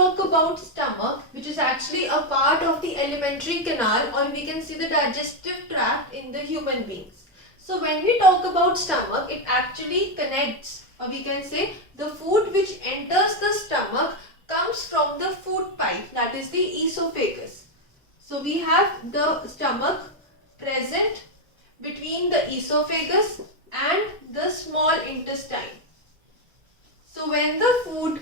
talk about stomach, which is actually a part of the alimentary canal, or we can see the digestive tract in the human beings. So when we talk about stomach, it actually connects, or we can say the food which enters the stomach comes from the food pipe, that is the esophagus. So we have the stomach present between the esophagus and the small intestine. So when the food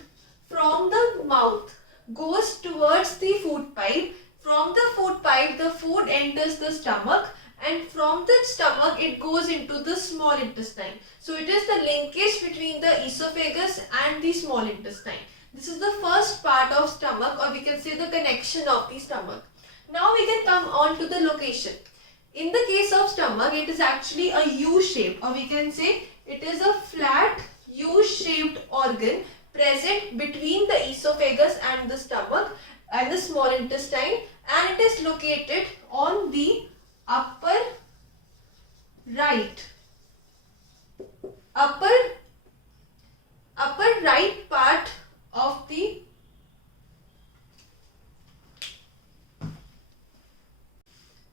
from the mouth goes towards the food pipe, from the food pipe the food enters the stomach, and from the stomach it goes into the small intestine. So it is the linkage between the esophagus and the small intestine. This is the first part of stomach, or we can say the connection of the stomach. Now we can come on to the location. In the case of stomach, it is actually a U-shape, or we can say it is a flat U-shaped organ present between the esophagus and the stomach and the small intestine, and it is located on the upper right part of the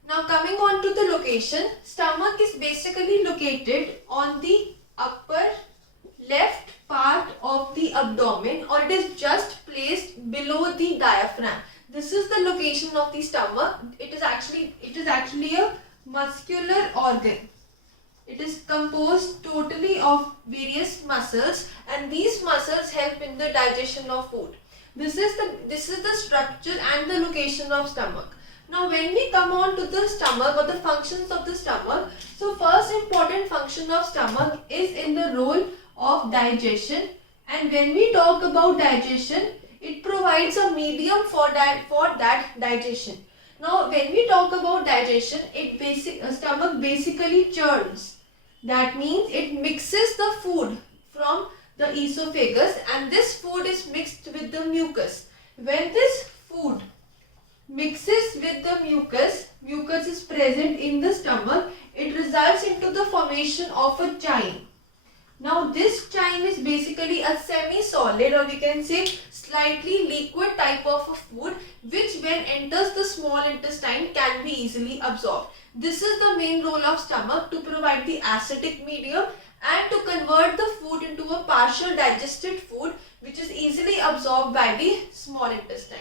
Now coming on to the location, stomach is basically located on the upper left part of the abdomen, or it is just placed below the diaphragm. This is the location of the stomach. It is actually a muscular organ. It is composed totally of various muscles, and these muscles help in the digestion of food. This is the structure and the location of stomach. Now when we come on to the stomach, or the functions of the stomach, so first important function of stomach is in the role of digestion, and when we talk about digestion, it provides a medium for that digestion. Now when we talk about digestion, stomach basically churns. That means it mixes the food from the esophagus, and this food is mixed with the mucus. When this food mixes with the mucus is present in the stomach, it results into the formation of a chyme. Now this chyme is basically a semi-solid, or we can say slightly liquid type of a food, which when enters the small intestine can be easily absorbed. This is the main role of stomach, to provide the acidic medium and to convert the food into a partial digested food which is easily absorbed by the small intestine.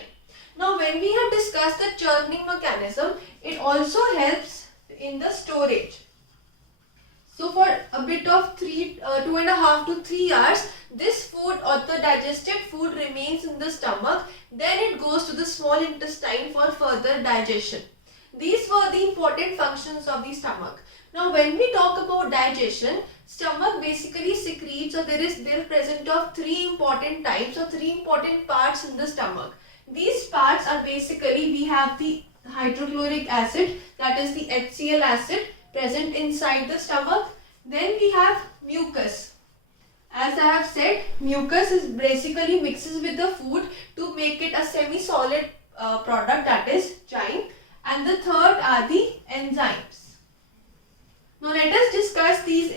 Now when we have discussed the churning mechanism, it also helps in the storage. So for a bit of 2.5 to 3 hours, this food, or the digested food, remains in the stomach. Then it goes to the small intestine for further digestion. These were the important functions of the stomach. Now when we talk about digestion, stomach basically secretes, or there are present of 3 important types, or 3 important parts in the stomach. These parts are basically, we have the hydrochloric acid, that is the HCl acid, present inside the stomach. Then we have mucus. As I have said, mucus is basically mixes with the food to make it a semi-solid product, that is chyme. And the third are the enzymes. Now let us discuss these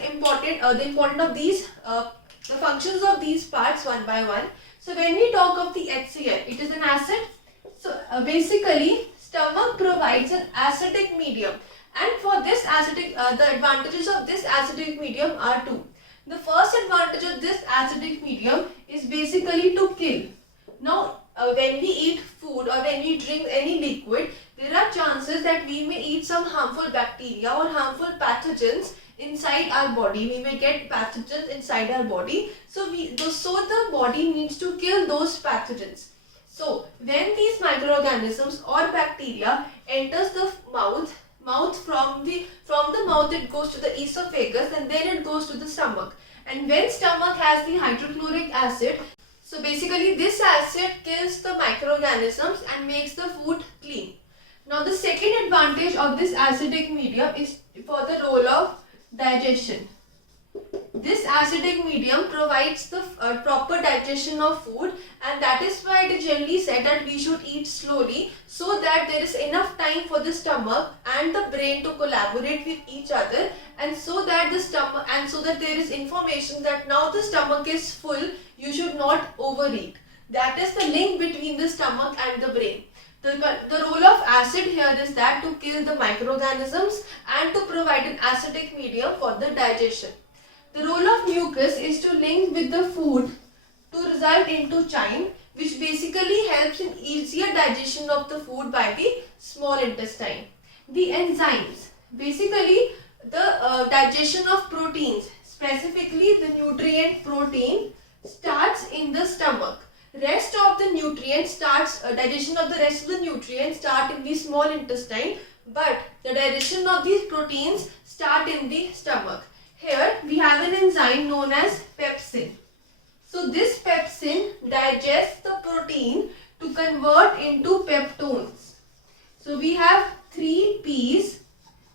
the functions of these parts one by one. So when we talk of the HCl, it is an acid. So basically, stomach provides an acidic medium, and for this the advantages of this acidic medium are 2. The first advantage of this acidic medium is basically to kill. Now when we eat food, or when we drink any liquid, there are chances that we may eat some harmful bacteria or harmful pathogens inside our body. We may get pathogens inside our body. So the body needs to kill those pathogens. So when these microorganisms or bacteria enters the mouth from the mouth, it goes to the esophagus, and then it goes to the stomach. And when stomach has the hydrochloric acid, so basically this acid kills the microorganisms and makes the food clean. Now the second advantage of this acidic medium is for the role of digestion. This acidic medium provides the proper digestion of food, and that is why it is generally said that we should eat slowly, so that there is enough time for the stomach and the brain to collaborate with each other, and so that there is information that now the stomach is full, you should not overeat. that is the link between the stomach and the brain. The role of acid here is that to kill the microorganisms and to provide an acidic medium for the digestion. The role of mucus is to link with the food to result into chyme, which basically helps in easier digestion of the food by the small intestine. The enzymes, basically the digestion of proteins, specifically the nutrient protein, starts in the stomach. Rest of the nutrients starts, digestion of the rest of the nutrients start in the small intestine, but the digestion of these proteins start in the stomach. Here we have an enzyme known as pepsin. So this pepsin digests the protein to convert into peptones. So we have 3 P's,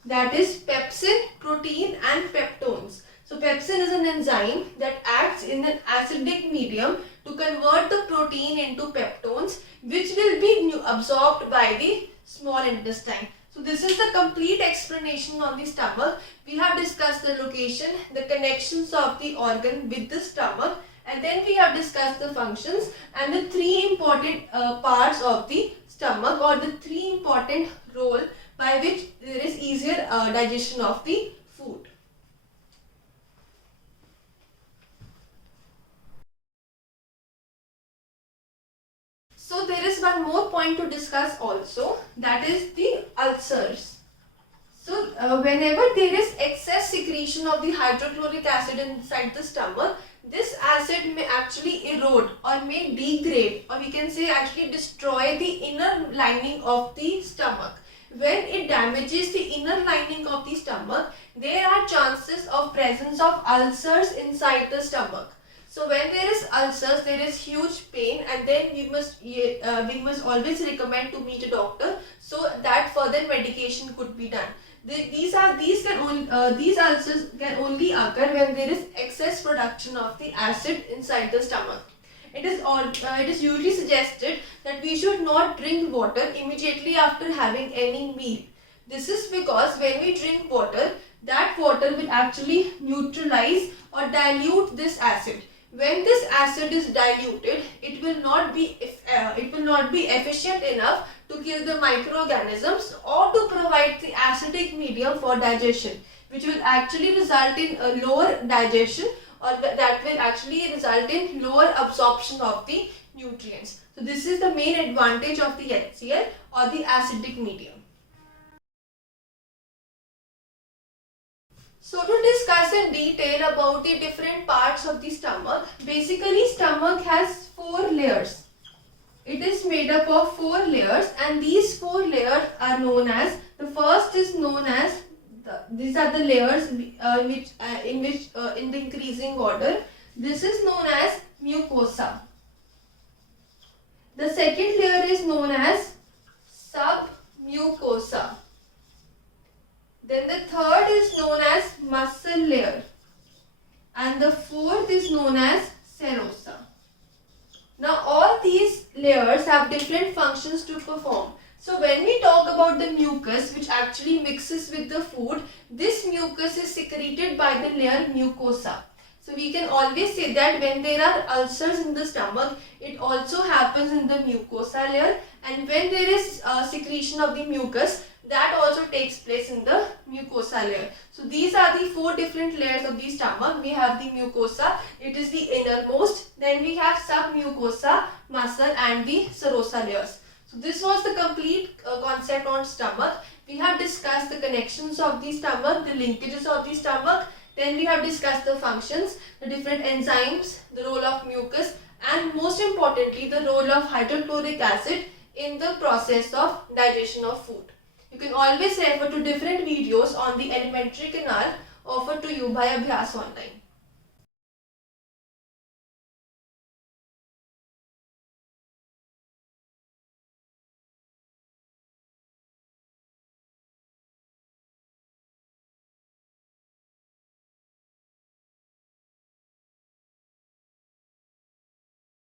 that is pepsin, protein and peptones. So pepsin is an enzyme that acts in an acidic medium to convert the protein into peptones, which will be absorbed by the small intestine. So this is the complete explanation on the stomach. We have discussed the location, the connections of the organ with the stomach, and then we have discussed the functions and the 3 important parts of the stomach, or the 3 important role by which there is easier digestion of the food. So there is one more point to discuss also, that is the ulcers. So whenever there is excess secretion of the hydrochloric acid inside the stomach, this acid may actually erode or may degrade, or we can say actually destroy the inner lining of the stomach. When it damages the inner lining of the stomach, there are chances of presence of ulcers inside the stomach. So when there is ulcers, there is huge pain, and then we must always recommend to meet a doctor so that further medication could be done. These ulcers can only occur when there is excess production of the acid inside the stomach. It is usually suggested that we should not drink water immediately after having any meal. This is because when we drink water, that water will actually neutralize or dilute this acid. When this acid is diluted, it will not be efficient enough to kill the microorganisms or to provide the acidic medium for digestion, which will actually result in a lower digestion, or that will actually result in lower absorption of the nutrients. So this is the main advantage of the HCl, or the acidic medium. So to discuss in detail about the different parts of the stomach, basically stomach has 4 layers. It is made up of 4 layers, and these 4 layers are known as, the first is known as, these are the layers in the increasing order. This is known as mucosa. The second layer is known as submucosa. Then the third is known as muscle layer, and the fourth is known as serosa. Now all these layers have different functions to perform. So when we talk about the mucus, which actually mixes with the food, this mucus is secreted by the layer mucosa. So we can always say that when there are ulcers in the stomach, it also happens in the mucosa layer, and when there is secretion of the mucus, that also takes place in the mucosa layer. So these are the 4 different layers of the stomach. We have the mucosa, it is the innermost, then we have submucosa, muscle, and the serosa layers. So this was the complete concept on stomach. We have discussed the connections of the stomach, the linkages of the stomach, then we have discussed the functions, the different enzymes, the role of mucus, and most importantly the role of hydrochloric acid in the process of digestion of food. You can always refer to different videos on the Elementary Canal offered to you by Abhyas Online.